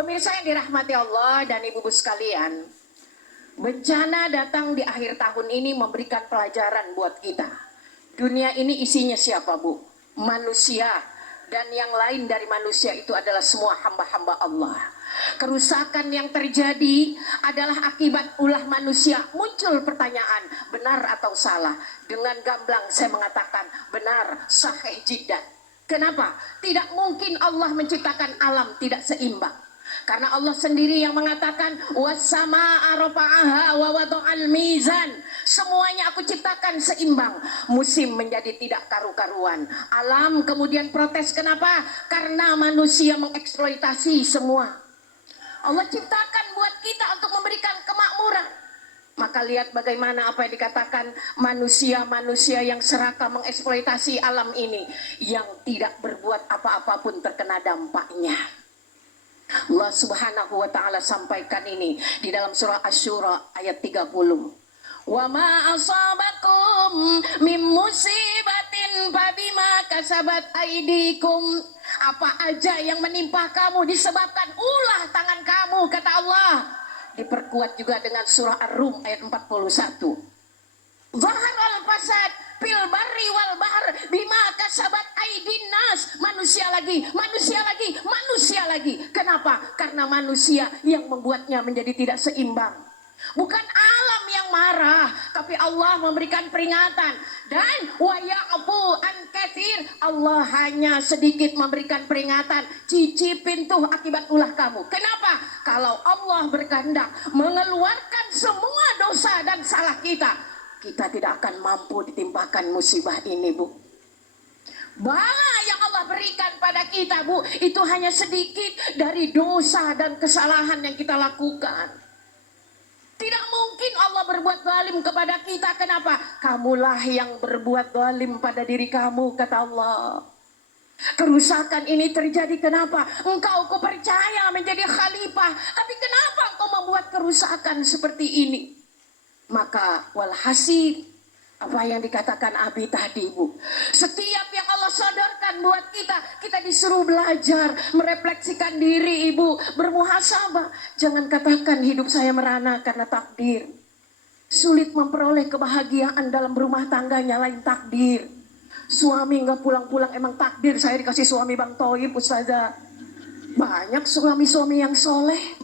Pemirsa yang dirahmati Allah dan ibu-ibu sekalian, bencana datang di akhir tahun ini memberikan pelajaran buat kita. Dunia ini isinya siapa, Bu? Manusia. Dan yang lain dari manusia itu adalah semua hamba-hamba Allah. Kerusakan yang terjadi adalah akibat ulah manusia. Muncul pertanyaan, benar atau salah? Dengan gamblang saya mengatakan, benar, sahih jiddan. Kenapa? Tidak mungkin Allah menciptakan alam tidak seimbang. Karena Allah sendiri yang mengatakan was-samaa'a rafa'aha wa wada'al mizan. Semuanya aku ciptakan seimbang. Musim menjadi tidak karu-karuan. Alam kemudian protes, kenapa? Karena manusia mengeksploitasi semua. Allah ciptakan buat kita untuk memberikan kemakmuran. Maka lihat bagaimana apa yang dikatakan manusia-manusia yang serakah mengeksploitasi alam ini, yang tidak berbuat apa-apa pun terkena dampaknya. Allah Subhanahu wa taala sampaikan ini di dalam surah Asy-Syura ayat 30. Wa ma asabakum mim musibatin fabima kasabat aydikum. Apa aja yang menimpa kamu disebabkan ulah tangan kamu, kata Allah. Diperkuat juga dengan surah Ar-Rum ayat 41. Zaharal fasad fil barri wal bahr bima kasabat aydin nas. Manusia lagi, manusia lagi, manusia lagi. Kenapa? Karena manusia yang membuatnya menjadi tidak seimbang. Bukan alam yang marah, tapi Allah memberikan peringatan. Dan wa ya'fu an katsir, Allah hanya sedikit memberikan peringatan. Cicipin tuh akibat ulah kamu. Kenapa? Kalau Allah berkehendak mengeluarkan semua dosa dan salah kita, kita tidak akan mampu ditimpakan musibah ini, Bu. Bala yang Allah berikan pada kita, Bu, itu hanya sedikit dari dosa dan kesalahan yang kita lakukan. Tidak mungkin Allah berbuat zalim kepada kita. Kenapa? Kamulah yang berbuat zalim pada diri kamu, kata Allah. Kerusakan ini terjadi kenapa? Engkau kupercaya menjadi khalifah, tapi kenapa engkau membuat kerusakan seperti ini? Maka walhasil apa yang dikatakan Abi tadi, Bu, setiap yang Allah sodorkan buat kita, kita disuruh belajar, merefleksikan diri, Ibu, bermuhasabah. Jangan katakan hidup saya merana karena takdir. Sulit memperoleh kebahagiaan dalam rumah tangganya, lain takdir. Suami nggak pulang-pulang, emang takdir saya dikasih suami Bang Toib, Ustazah. Banyak suami-suami yang soleh.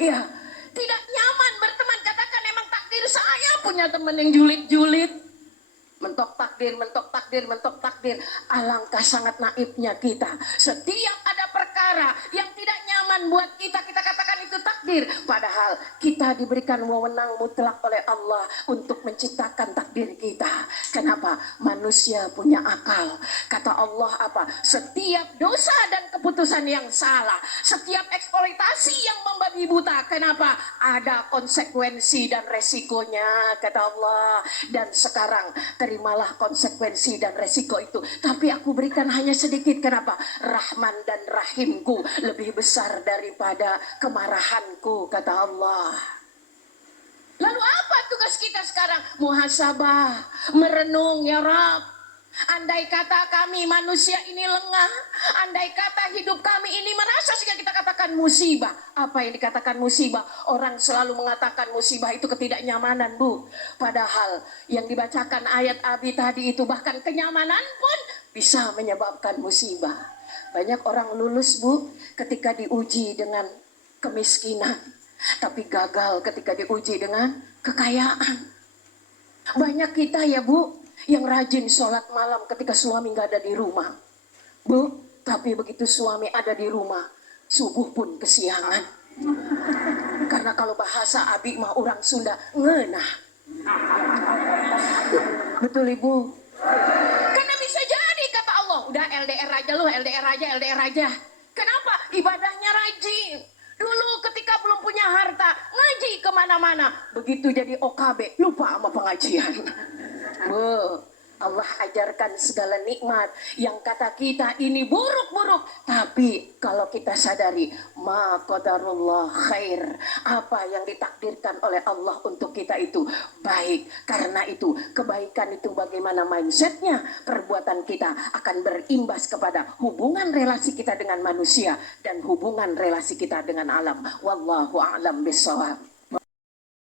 Iya, tidak nyaman berteman, katakan emang takdir saya punya teman yang julid-julid. Mentok takdir, mentok takdir, mentok takdir. Alangkah sangat naifnya kita. Setiap ada perkara yang tidak nyaman buat kita, kita katakan itu takdir. Padahal kita diberikan wewenang mutlak oleh Allah untuk menciptakan takdir kita. Kenapa? Manusia punya akal. Kata Allah apa? Setiap dosa dan keputusan yang salah, setiap eksploitasi yang membabi buta, kenapa? Ada konsekuensi dan resikonya, kata Allah. Dan sekarang terimalah konsekuensi dan resiko itu. Tapi aku berikan hanya sedikit. Kenapa? Rahman dan Rahimku lebih besar daripada kemarahanku, kata Allah. Lalu apa tugas kita sekarang? Muhasabah, merenung, ya Rabb. Andai kata kami manusia ini lengah, andai kata hidup kami ini merasa sehingga kita katakan musibah. Apa yang dikatakan musibah? Orang selalu mengatakan musibah itu ketidaknyamanan, Bu. Padahal yang dibacakan ayat Abi tadi itu bahkan kenyamanan pun bisa menyebabkan musibah. Banyak orang lulus, Bu, ketika diuji dengan kemiskinan, tapi gagal ketika diuji dengan kekayaan. Banyak kita ya, Bu, yang rajin sholat malam ketika suami nggak ada di rumah, Bu, tapi begitu suami ada di rumah, subuh pun kesiangan. Karena kalau bahasa Abi mah orang Sunda, ngenah. Betul, Ibu? Karena bisa jadi kata Allah, udah LDR aja lu, LDR aja, LDR aja. Kenapa? Ibadahnya rajin. Dulu ketika belum punya harta, ngaji kemana-mana. Begitu jadi OKB, lupa sama pengajian. Allah ajarkan segala nikmat yang kata kita ini buruk-buruk, tapi kalau kita sadari ma qadarullah khair, apa yang ditakdirkan oleh Allah untuk kita itu baik. Karena itu kebaikan itu bagaimana mindsetnya, perbuatan kita akan berimbas kepada hubungan relasi kita dengan manusia dan hubungan relasi kita dengan alam. Wallahu a'lam bishawab.